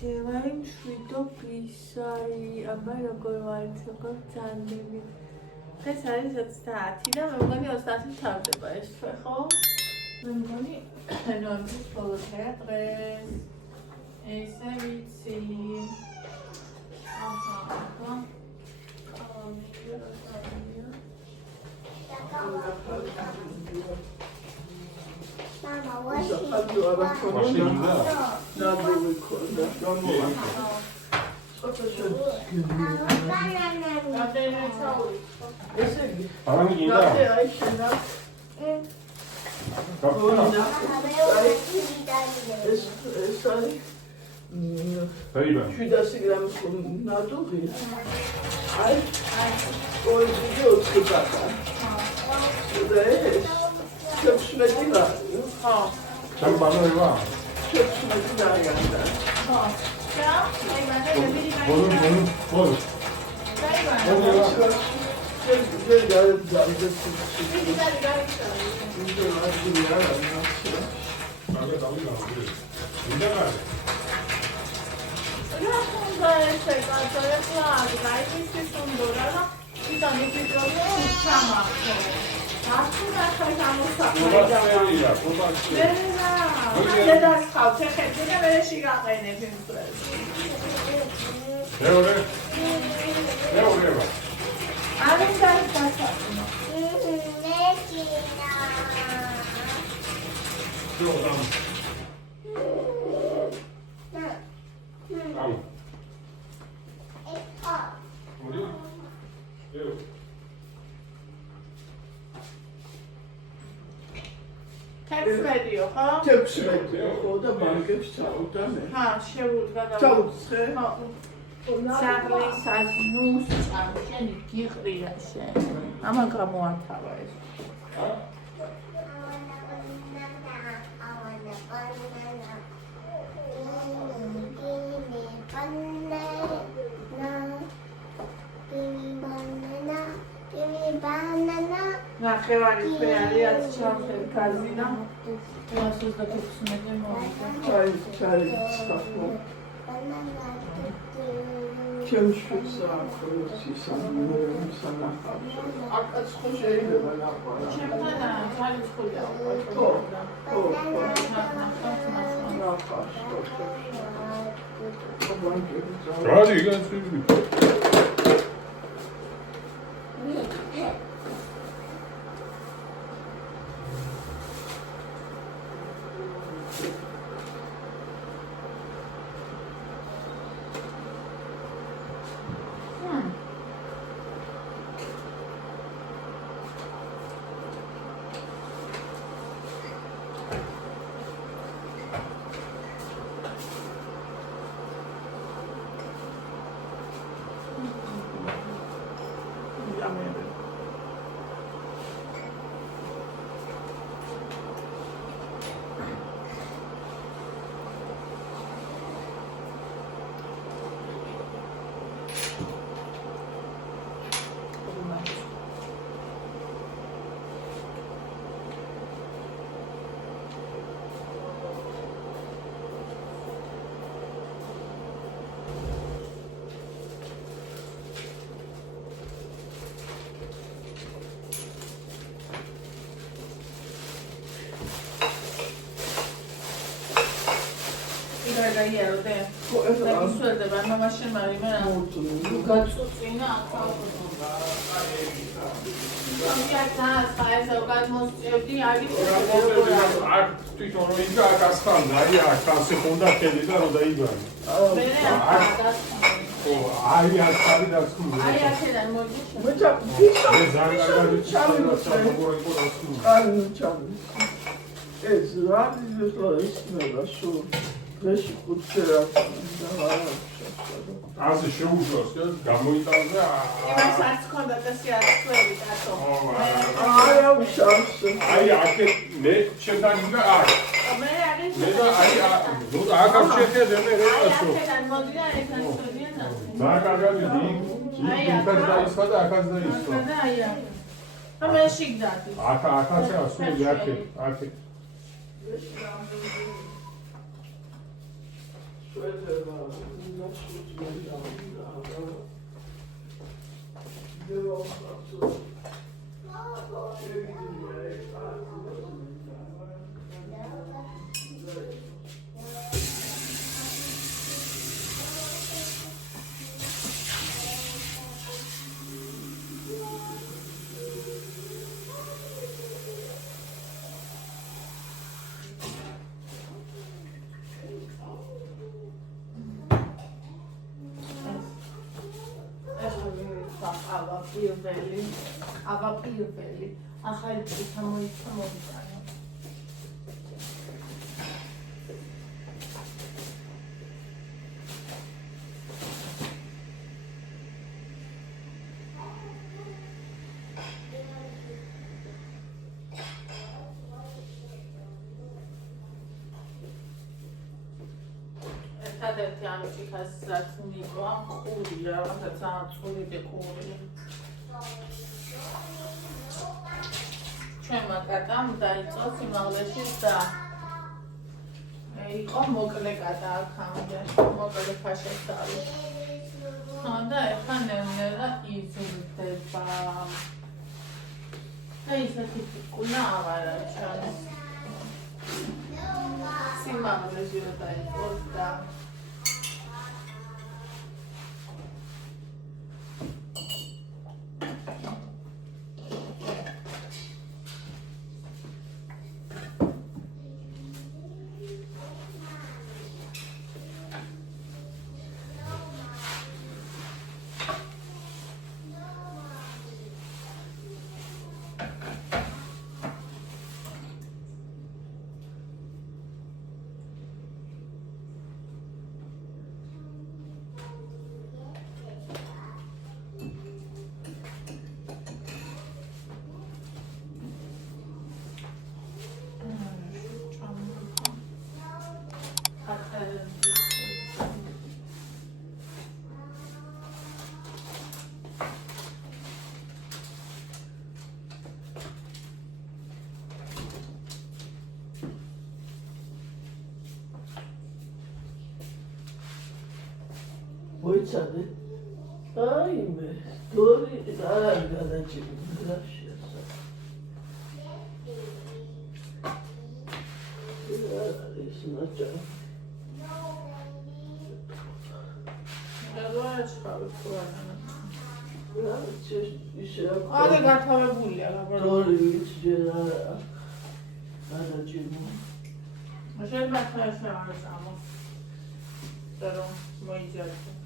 ჯევარი მშვიდო ბისარი, აბა როგორ ვართ, როგორ ძანდები. დღეს არის 30 და მე მგონი 30 თავდება ეს თვე, ხო? მე მგონი ნოემბრის ბოლო დღეა დღეს. ესე ვიცი. აჰა. Mama, what is Sen bana öyle var. Olur. Teksmediyor, ha? Teksmediyor, o da mangef çağırdı ne? Ha, შეუდგა და Çağırdı. საღლის ნუს წამშენი გიყრია შენ. ამან გამოათავა ეს. ნახევარი ფერი არის ჩამხერ გაზინა. 136 მოვიდა. Çay çakma. Kemşirse akıllısı sanmıyorum sana karşı. Akaz hoş eyle ben yaparım. ჩემთან ხალი ცხულია. Hadi gelsin. გაიაროდე. და ისვერდება, მამაშენ მარიმენ გაწუწინა ახალ. თვითონ რომ იდგა აკასხანდა, აი აქ ასე ხონდა ხელი და რომ დაიგვარი. აი აქ ხარი დასკული. აი აქედან მოიჭი. Hocam bir Az შეუშვას და გამოიტანდა იმას არც ქონდა და შეაცვლები დათო. აი აქ მე შედაგიგა აქ. მე არის მე და აი ნუ აქ არ შეხედე მე რასო. აქედან მოდიდა ეგან სწორია და. და კარგად იქ დაისვა და აქაც დაისვა. და აი აქ. მე შიგდადი. აქაც ასული აქ. აბა პირველი ახალი წითა მოიცა მომიტანო ერთადერთი ამ ჭიქას რაც მიყვა ყურია რაღაცა ძალიან წვრილი ყურია ჩვენმა კატამ დაიწყო სიმაღლეში და იყო მოკლე კატა აქამდე მოკლე ფაშებს არის და ეხლა ნეუნერა იზრდება და ისეთი ტკუნა აღარ არის სიმაღლეში რა დაიწყო და მოიცადე? აიმე, დორი არ არის გადაჭიმული რა შეასა. ეს ნაჭა. რა შეავთ ყურანა. რა ისე არა გათავებულია რა დორი ვიცი ჯერ არა. გადაჭიმული. შეიძლება ხარს არის ამა. და მოიძალო.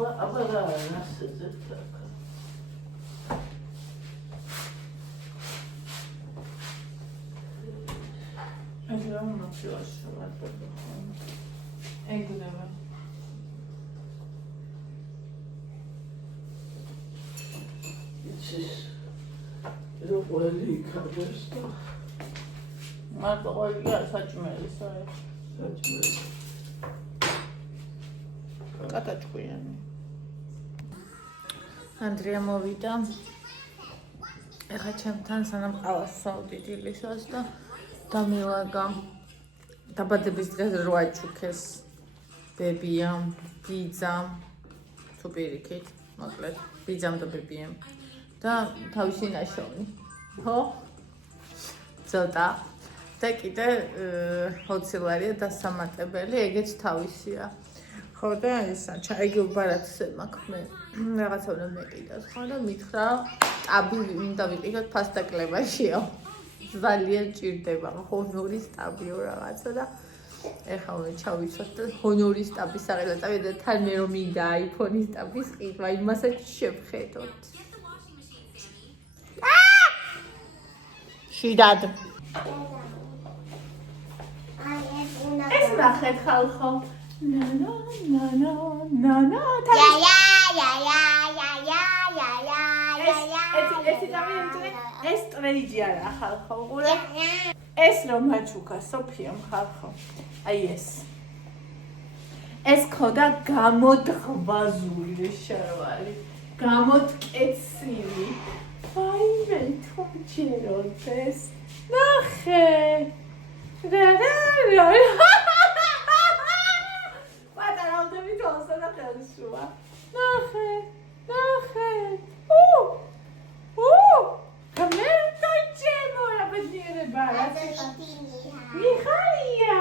აბა რა ასეზე თქა. ეს რა მომწიოს შევარდება. ეგრევე. იცის რო ყველი იქადეს და მარტო ყველი არ საჭმელი საერთოდ. საჭმელი. კატაჭკვიანი. ანდრია მოვიდა. ეხლა ჩემთან სანამ ყავას სვავდი დილისას და დამილაგა. დაბადების დღეს 8 ჩუქეს. ბებიამ, ბიძამ, თუ პირიქით, მოკლედ, ბიძამ და ბებიამ. და თავისი ნაშოვნი. ხო? ცოტა. და კიდე 20 ლარია დასამატებელი, ეგეც თავისია. ხო და ისა ჩაიგივ ბარათზე მაქვს მე რაღაცა უნდა მეკიდოს ხო და მითხრა ტაბი უნდა ვიყიდოთ ფასტაკლებაშიო ძალიან ჭირდება ჰონორის ტაბიო რაღაცა და ეხლა უნდა ჩავიცოთ და ჰონორის ტაბის აღება წავიდე თან მე რომ მინდა აიფონის ტაბის ყიდვა იმასაც შევხედოთ შიდად ეს ნახეთ ხალხო ნანა ეს ტრეიჯი არა ხალხო უყურე ეს რომ მაჩუკა სოფიამ ხალხო აი ეს ქოდა გამოდღვაზული შარვალი გამოდკეცილი ვაიმე თუჩეროდეს ნახე პატარავდები თვალსა და ხელშუა ნახე გამერტო ჩემო რა ბედნიერება რა მიხარია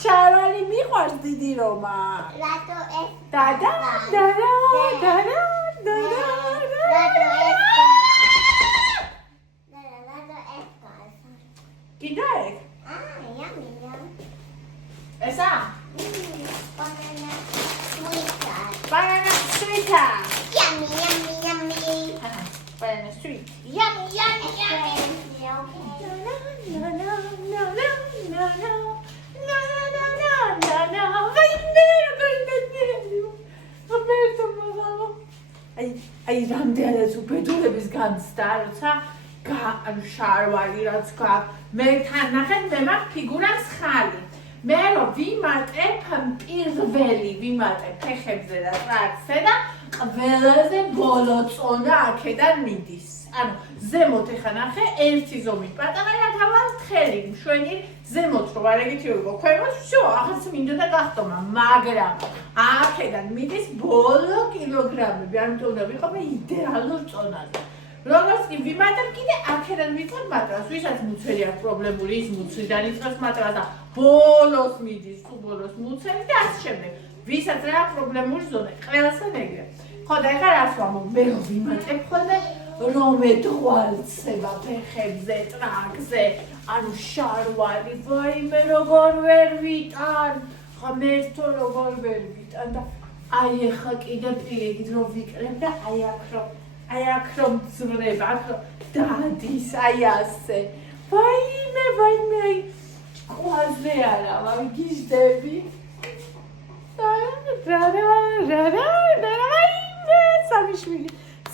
შარვალი მიყვარს დიდი რომა დადა კიდე ეგ ესა banana sweet banana sweet აი რამდენად უბედურების განცდა როცა შარვალი რაც მე თან ნახეთ მე მაქვს ფიგურას ხალი მე რომ ვიმატებ პირველი ვიმატებ ფეხებზე და ტრაკზე და ყველაზე ბოლო წონა აქედან მიდის ანუ ზემოთ ეხა ნახე ერთი ზომით პატარა და თავად თხელი მშვენი ზემოთ რო არ ეგეთი იყო ქვემოთ всё ახაც მინდოდა გახტომა მაგრამ აქედან მიდის ბოლო კილოგრამები ამიტომ უნდა ვიყავ იდეალურ წონაზე როგორც კი ვიმატებ კიდე აქედან ვიწევ მატრას ვისაც მუცელი აქვს პრობლემური ის მუცლიდან იწყებს მატრას და ბოლოს მიდის თუ ბოლოს მუცელი და ასე შემდეგ ვისაც რა პრობლემური ზონა ყველასთან ეგრე ხო და ეხლა რას ვამბობ მე რომ ვიმატებ ხოლმე რომ ეთვალცება ფეხებზე ტრაკზე ანუ შარვალი ვაიმე როგორ ვერ ვიტან ღმერთო როგორ ვერ ვიტან და აი ეხლა კიდე პირიქით რომ ვიკრებ და აი აქ რომ ძვრება აქ რომ დადის აი ასე ვაიმე აი ყვაზე არა ვაგიჟდები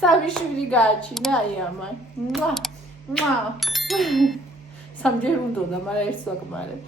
სამიშვილი გააჩინა აი ამან სამჯერ უნდა მაგრამ ერთს ვაკმარებ